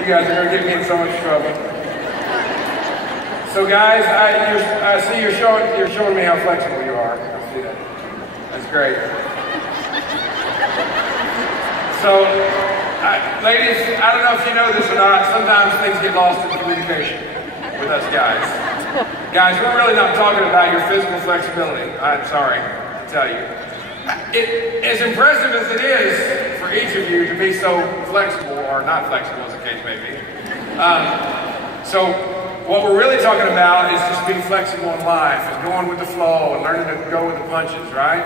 You guys are going to get me in so much trouble. So guys, I see you're showing me how flexible you are. I see that. That's great. So, ladies, I don't know if you know this or not, sometimes things get lost in communication with us guys. Guys, we're really not talking about your physical flexibility. I'm sorry to tell you. As impressive as it is for each of you to be so flexible, or not flexible as the case may be. So what we're really talking about is just being flexible in life and going with the flow and learning to go with the punches, right?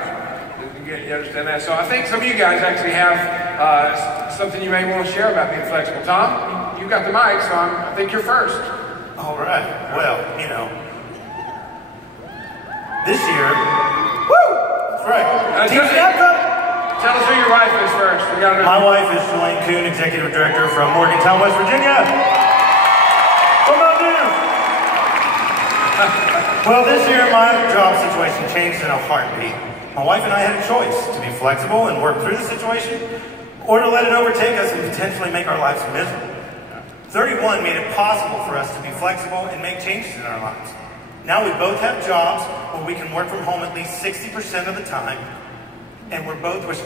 You understand that? So I think some of you guys actually have something you may want to share about being flexible. Tom, you've got the mic, so I think you're first. All right. Well, you know, this year, woo! That's right. Tell us who your wife is first. My wife is Elaine Kuhn, Executive Director from Morgantown, West Virginia. Come on, dude! Well, this year my job situation changed in a heartbeat. My wife and I had a choice to be flexible and work through the situation, or to let it overtake us and potentially make our lives miserable. 31 made it possible for us to be flexible and make changes in our lives. Now we both have jobs where we can work from home at least 60% of the time, and we're both with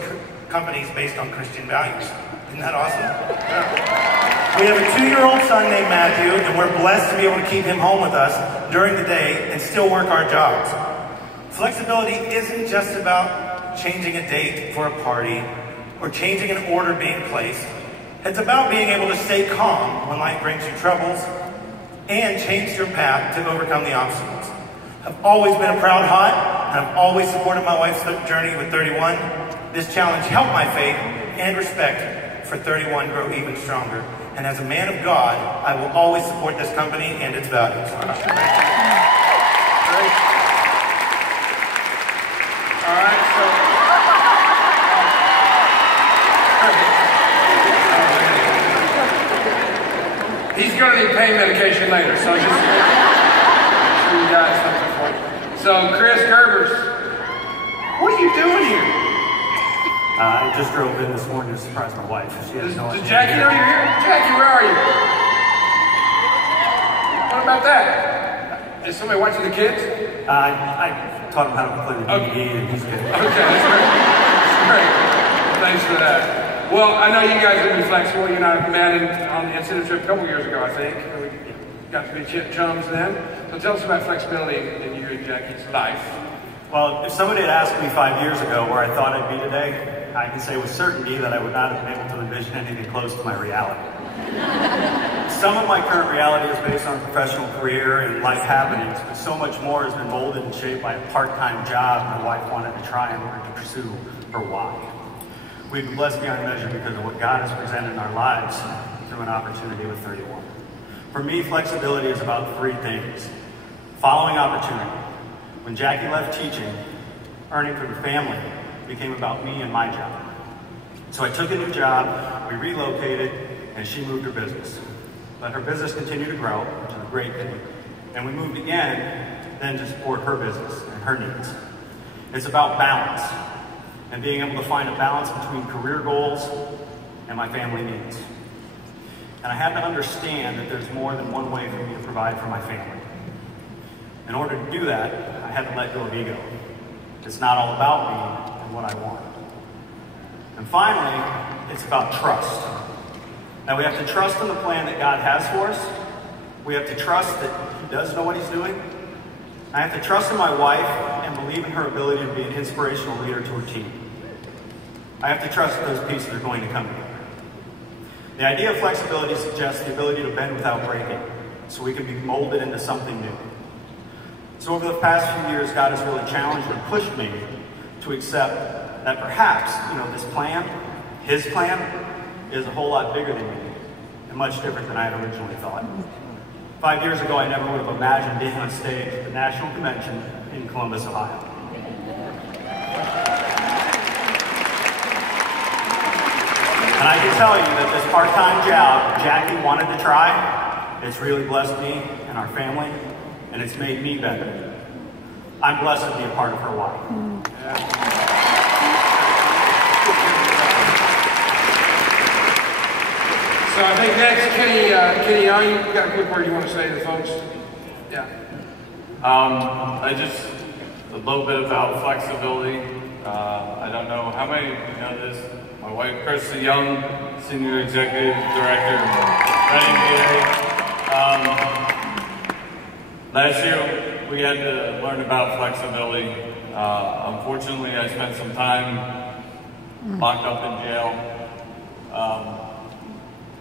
companies based on Christian values. Isn't that awesome? Yeah. We have a 2-year-old son named Matthew, and we're blessed to be able to keep him home with us during the day and still work our jobs. Flexibility isn't just about changing a date for a party or changing an order being placed. It's about being able to stay calm when life brings you troubles and change your path to overcome the obstacles. I've always been a proud hot, and I've always supported my wife's journey with 31. This challenge helped my faith and respect for 31 grow even stronger. And as a man of God, I will always support this company and its values. Great. All right, so... He's going to need pain medication later, so just make sure you got something for him. So, Chris Gerbers, what are you doing here? I just drove in this morning to surprise my wife. Does Jackie know you're here? Jackie, where are you? What about that? Is somebody watching the kids? I taught him how to play the DVD, and he's good. Okay, that's great. That's great. Thanks for that. Well, I know you guys are going to be flexible. You and I met on the incentive trip a couple years ago, I think. We got to be chums then. So tell us about flexibility in you and Jackie's life. Well, if somebody had asked me 5 years ago where I thought I'd be today, I can say with certainty that I would not have been able to envision anything close to my reality. Some of my current reality is based on a professional career and life happenings, but so much more has been molded and shaped by a part-time job my wife wanted to try in order to pursue her why. We've been blessed beyond measure because of what God has presented in our lives through an opportunity with 31. For me, flexibility is about 3 things. Following opportunity. When Jackie left teaching, earning for the family became about me and my job. So I took a new job, we relocated, and she moved her business. Let her business continue to grow, which is a great thing. And we moved again, then to support her business and her needs. It's about balance. And being able to find a balance between career goals and my family needs. And I had to understand that there's more than one way for me to provide for my family. In order to do that, I had to let go of ego. It's not all about me and what I want. And finally, it's about trust. Now we have to trust in the plan that God has for us. We have to trust that He does know what He's doing. I have to trust in my wife and believe in her ability to be an inspirational leader to her team. I have to trust that those pieces are going to come together. The idea of flexibility suggests the ability to bend without breaking, so we can be molded into something new. So over the past few years, God has really challenged and pushed me to accept that perhaps, this plan, His plan, is a whole lot bigger than me and much different than I had originally thought. 5 years ago, I never would have imagined being on stage at the National Convention in Columbus, Ohio. And I can tell you that this part-time job Jackie wanted to try, it's really blessed me and our family, and it's made me better. I'm blessed to be a part of her why. So I think next, Kenny Young, you got a quick word you want to say to the folks? Yeah. A little bit about flexibility. I don't know how many of you know this. My wife, Krista Young, Senior Executive Director, Reading VA. Last year, we had to learn about flexibility. Unfortunately, I spent some time locked up in jail.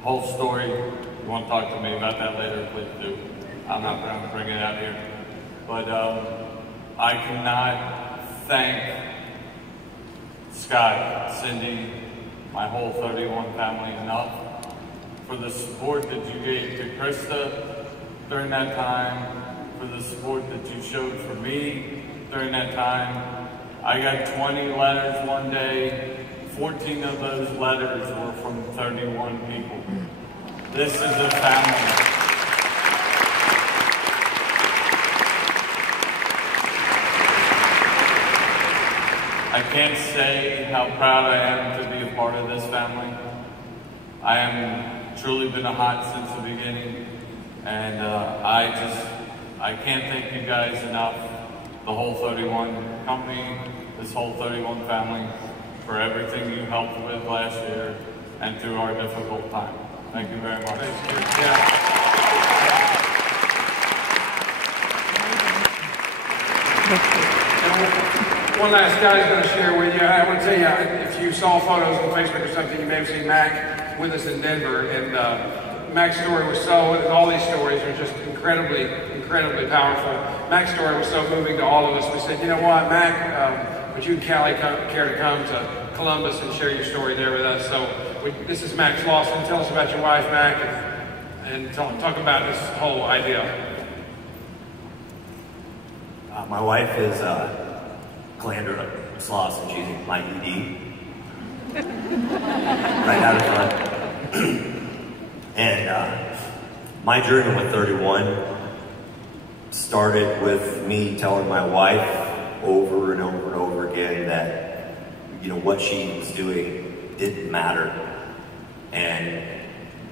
Whole story, if you want to talk to me about that later, please do. I'm not going to bring it out here. But I cannot thank Scott, Cindy, my whole 31 family enough for the support that you gave to Krista during that time, for the support that you showed for me during that time. I got 20 letters one day. 14 of those letters were from 31 people. This is a family. I can't say how proud I am to be a part of this family. I am truly been a hot since the beginning, and I can't thank you guys enough, the whole 31 company, this whole 31 family, for everything you helped with last year and through our difficult time. Thank you very much. One last guy is going to share with you. I want to tell you, if you saw photos on Facebook or something, you may have seen Mac with us in Denver. And Mac's story was all these stories are just incredibly powerful. Mac's story was so moving to all of us. We said, you know what, Mac, would you and Callie care to come to Columbus and share your story there with us? So this is Max Lawson. Tell us about your wife, Mac, and talk about this whole idea. My wife is Calandra Slauson. She's my ED. Right out of front. And my journey with 31 started with me telling my wife over and over and over again that, you know, what she was doing didn't matter. And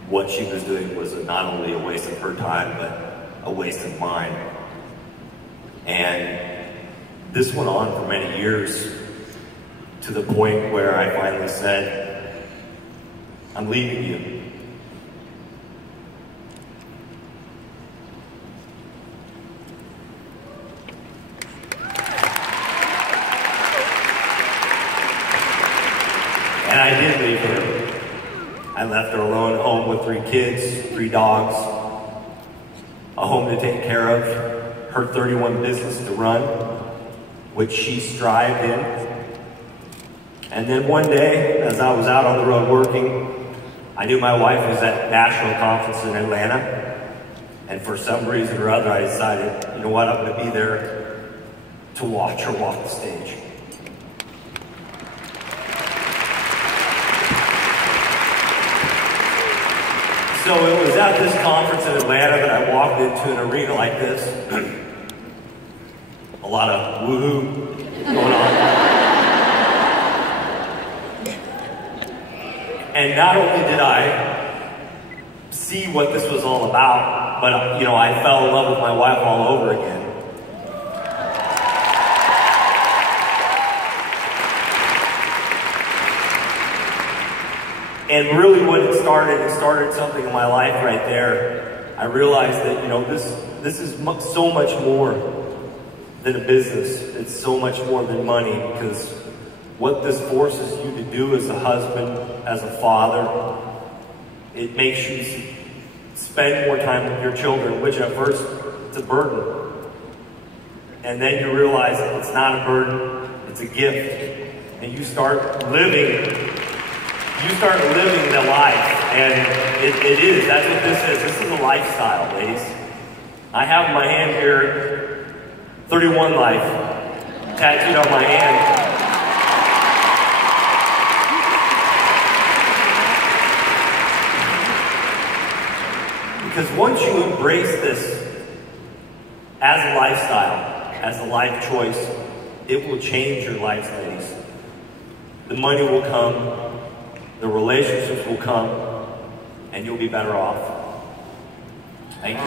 what she was doing was not only a waste of her time, but a waste of mine. And this went on for many years to the point where I finally said, I'm leaving you. And I did leave her. I left her alone at home with 3 kids, 3 dogs, a home to take care of, her 31 business to run, which she strived in. And then one day, as I was out on the road working, I knew my wife was at a national conference in Atlanta. And for some reason or other, I decided, you know what, I'm gonna be there to watch her walk the stage. So it was at this conference in Atlanta that I walked into an arena like this. A lot of woohoo going on. And not only did I see what this was all about, but, you know, I fell in love with my wife all over again. And really what it started something in my life right there. I realized that, you know, this is so much more than a business. It's so much more than money, because what this forces you to do as a husband, as a father, it makes you spend more time with your children, which at first it's a burden. And then you realize that it's not a burden, it's a gift. And you start living the life. And it is, that's what this is. This is a lifestyle, ladies. I have my hand here, 31 life, tattooed on my hand. Because once you embrace this as a lifestyle, as a life choice, it will change your lives, ladies. The money will come, the relationships will come, and you'll be better off. Thank you.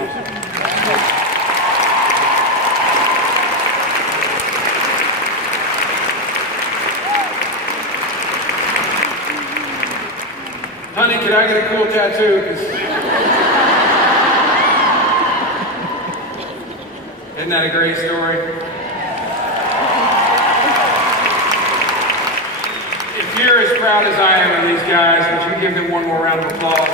Honey, can I get a cool tattoo? 'Cause isn't that a great story? If you're as proud as I am of these guys, would you give them one more round of applause?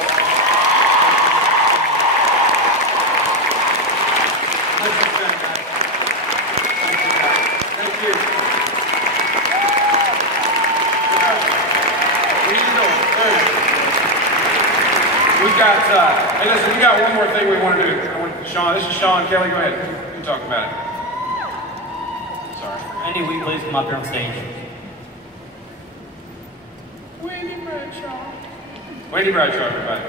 Thank you. We've got, hey listen, we got one more thing we want to do. Sean, this is Sean Kelly, go ahead. You talk about it. Sorry. Randy, will you please come up here on stage? Wendy Bradshaw. Wendy Bradshaw, everybody.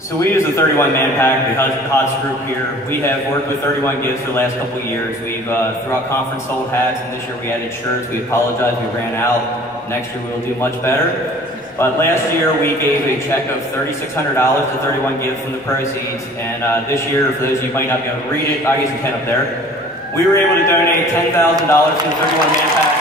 So we as a 31-man pack, the HOTS group here, we have worked with 31 Gives for the last couple of years. We've, throughout conference, sold hats, and this year we added shirts. We apologize, we ran out. Next year we'll do much better. But last year we gave a check of $3,600 to 31 Gives from the proceeds, and this year, for those of you who might not be able to read it, I guess you can up there, we were able to donate $10,000 to the 31-man pack.